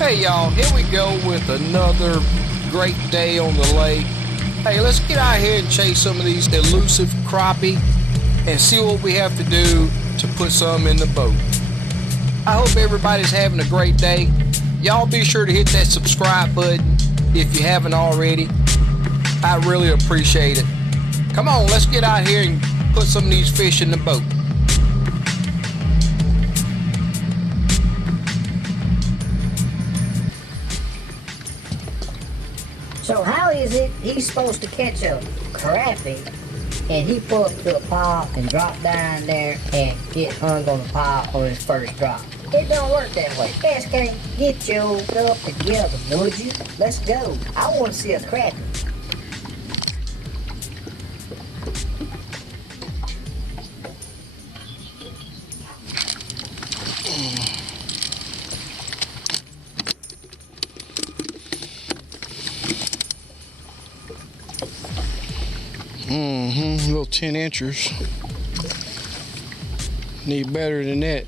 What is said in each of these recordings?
Hey y'all, here we go with another great day on the lake. Hey, let's get out here and chase some of these elusive crappie and see what we have to do to put some in the boat. I hope everybody's having a great day. Y'all be sure to hit that subscribe button if you haven't already. I really appreciate it. Come on, let's get out here and put some of these fish in the boat. So how is it he's supposed to catch a crappie and he pull up to a pile and drop down there and get hung on the pile on his first drop? It don't work that way. SK, get your stuff together, would you? Let's go. I want to see a crappie. Little 10 inchers. Need better than that.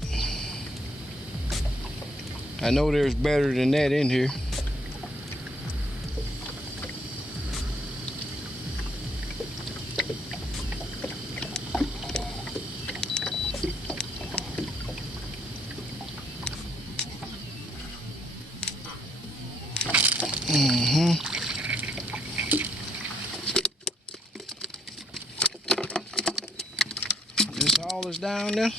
I know there's better than that in here. This all is down there.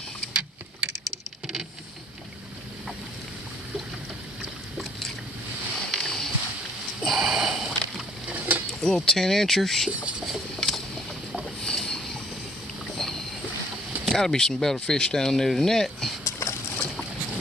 A little 10 inchers. Gotta be some better fish down there than that.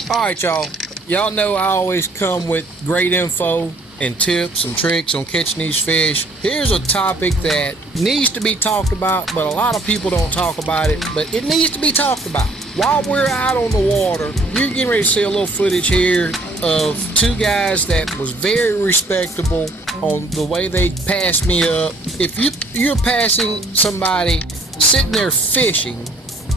Alright y'all. Y'all know I always come with great info and tips and tricks on catching these fish. Here's a topic that needs to be talked about, but a lot of people don't talk about it, but it needs to be talked about. While we're out on the water, you're getting ready to see a little footage here of two guys that was very respectable on the way they passed me up. If you're passing somebody sitting there fishing,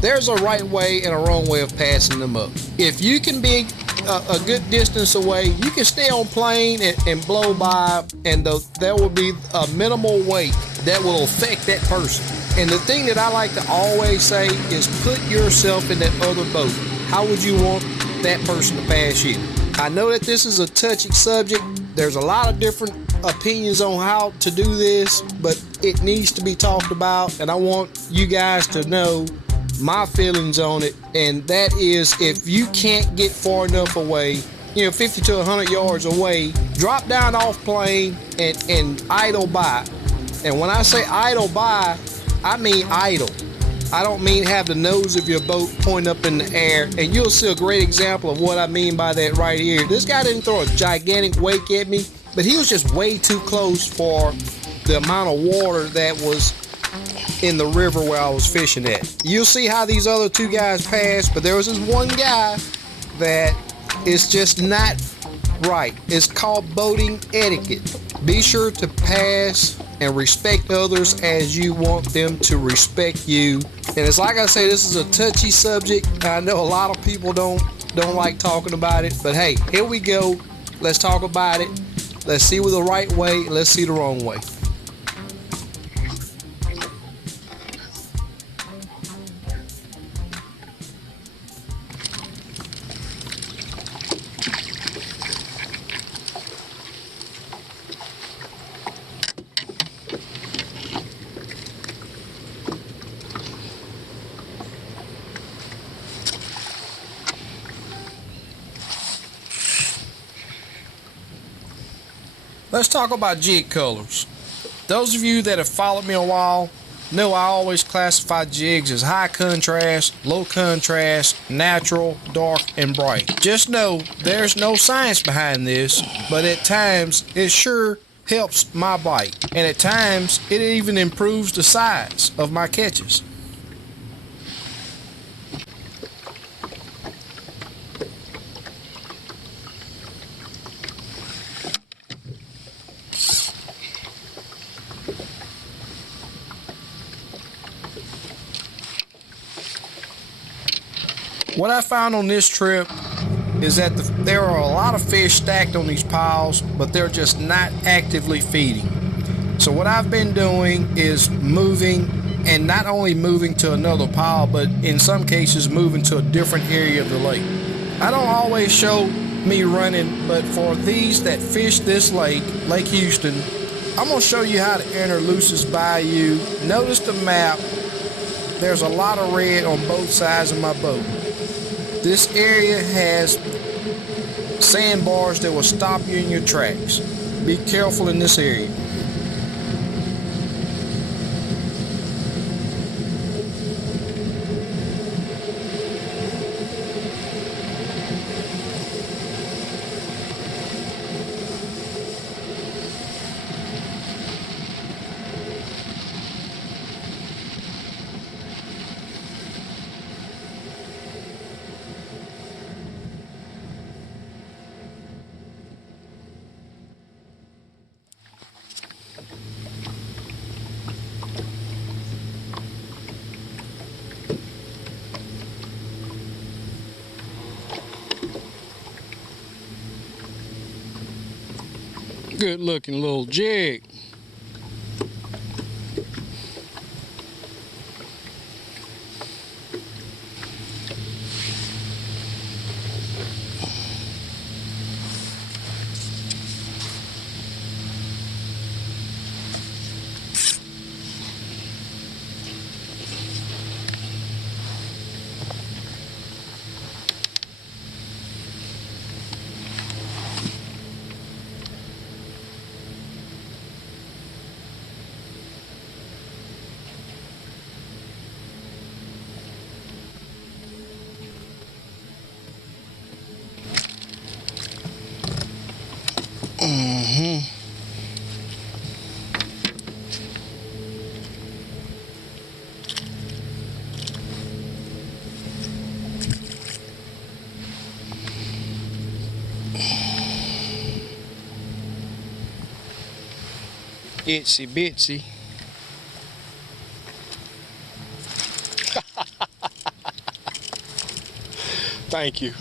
there's a right way and a wrong way of passing them up. If you can be a good distance away, you can stay on plane and blow by, and there will be a minimal weight that will affect that person. And the thing that I like to always say is put yourself in that other boat. How would you want that person to pass you? I know that this is a touchy subject. There's a lot of different opinions on how to do this, but it needs to be talked about, and I want you guys to know my feelings on it. And that is, if you can't get far enough away, 50 to 100 yards away, drop down off plane and idle by. And when I say idle by, I mean idle. I don't mean have the nose of your boat point up in the air. And you'll see a great example of what I mean by that right here. This guy didn't throw a gigantic wake at me, but he was just way too close for the amount of water that was in the river where I was fishing at. You'll see how these other two guys passed, but there was this one guy that is just not right. It's called boating etiquette. Be sure to pass and respect others as you want them to respect you. And it's like I say, this is a touchy subject. I know a lot of people don't like talking about it, but hey, here we go. Let's talk about it. Let's see the right way, and let's see the wrong way. Let's talk about jig colors. Those of you that have followed me a while know I always classify jigs as high contrast, low contrast, natural, dark, and bright. Just know there's no science behind this, but at times it sure helps my bite, and at times it even improves the size of my catches. What I found on this trip is that there are a lot of fish stacked on these piles, but they're just not actively feeding. So what I've been doing is moving, and not only moving to another pile, but in some cases moving to a different area of the lake. I don't always show me running, but for these that fish this lake, Lake Houston, I'm going to show you how to enter Luce's Bayou. Notice the map. There's a lot of red on both sides of my boat. This area has sandbars that will stop you in your tracks. Be careful in this area. Good looking little jig. Itsy bitsy. Thank you.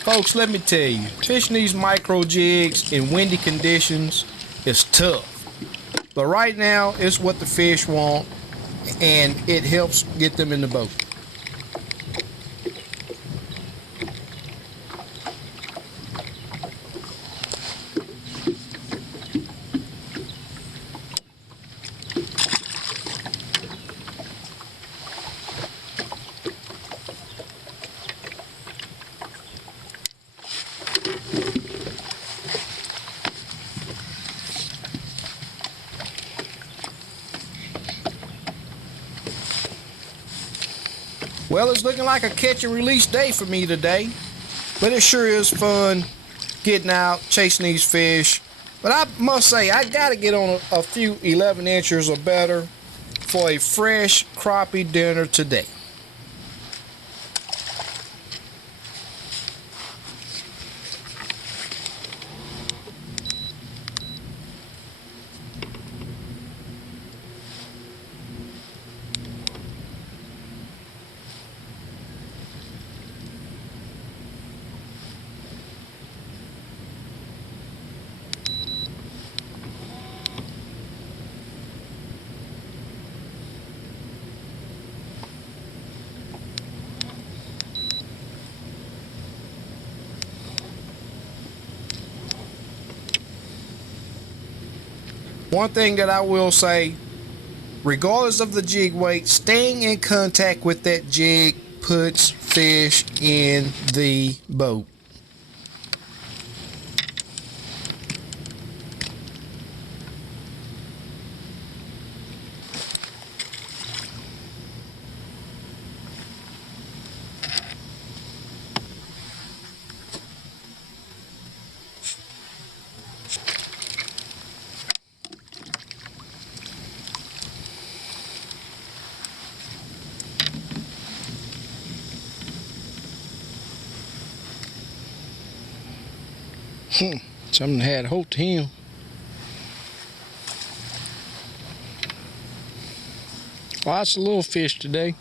Folks, let me tell you, fishing these micro jigs in windy conditions is tough. But right now, it's what the fish want, and it helps get them in the boat. Well, it's looking like a catch and release day for me today, but it sure is fun getting out, chasing these fish. But I must say, I gotta get on a few 11 inchers or better for a fresh crappie dinner today. One thing that I will say, regardless of the jig weight, staying in contact with that jig puts fish in the boat. Something had hold to him. Lots of little fish today.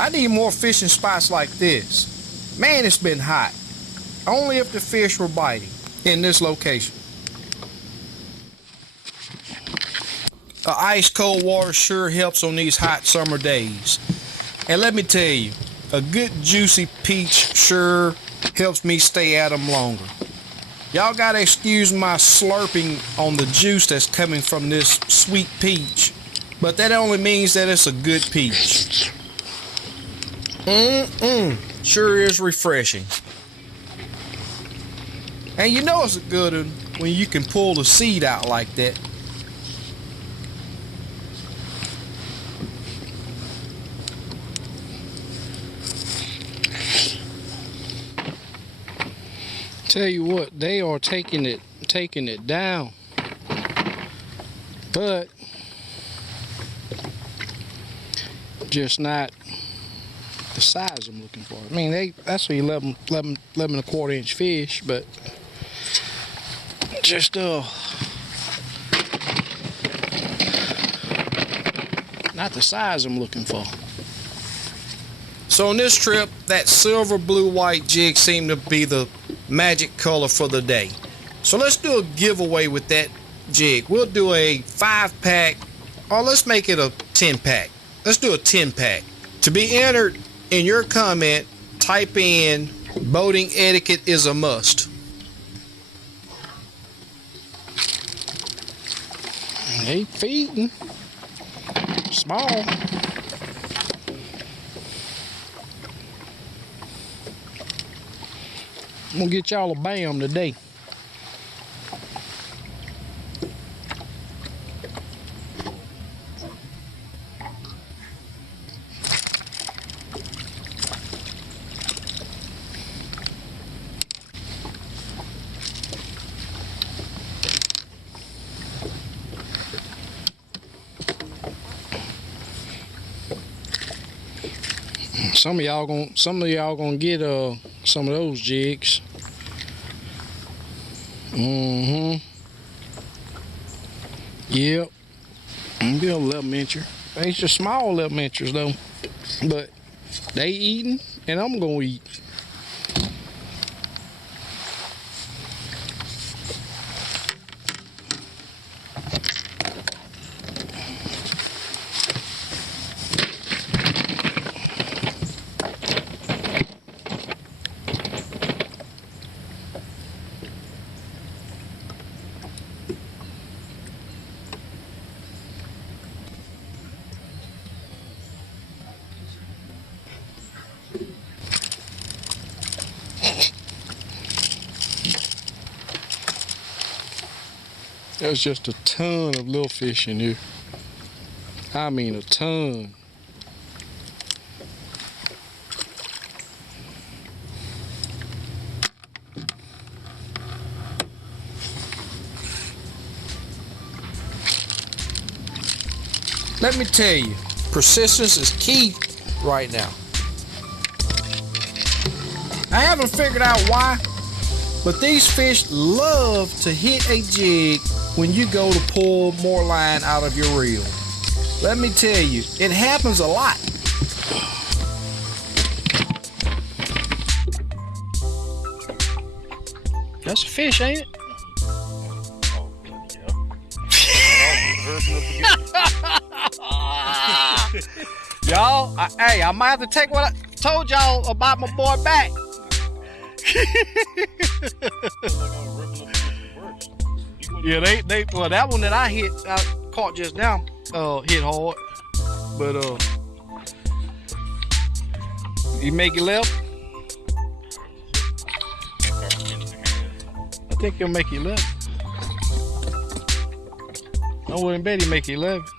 I need more fishing spots like this. Man, it's been hot. Only if the fish were biting in this location. Ice cold water sure helps on these hot summer days. And let me tell you, a good juicy peach sure helps me stay at them longer. Y'all gotta excuse my slurping on the juice that's coming from this sweet peach, but that only means that it's a good peach. Sure is refreshing. And you know it's a good one when you can pull the seed out like that. Tell you what, they are taking it down, but just not the size I'm looking for. I mean, that's an 11 and a quarter inch fish, but just not the size I'm looking for. So on this trip, that silver blue white jig seemed to be the magic color for the day. So let's do a giveaway with that jig. We'll do a 5-pack, or let's make it a 10-pack. Let's do a 10-pack. To be entered, in your comment, type in boating etiquette is a must. They feeding. Small. I'm gonna get y'all a bam today. Some of y'all gonna get some of those jigs. Yep. Be a 11 incher. They just small 11 inchers though, but they eating and I'm gonna eat. There's just a ton of little fish in here. I mean a ton. Let me tell you, persistence is key right now. I haven't figured out why, but these fish love to hit a jig when you go to pull more line out of your reel. Let me tell you, it happens a lot. That's a fish, ain't it? Y'all, hey, I might have to take what I told y'all about my boy back. Yeah, they well, that one that I caught just now, hit hard, but you make it left. I think he'll make it left. I wouldn't bet he'll make it left.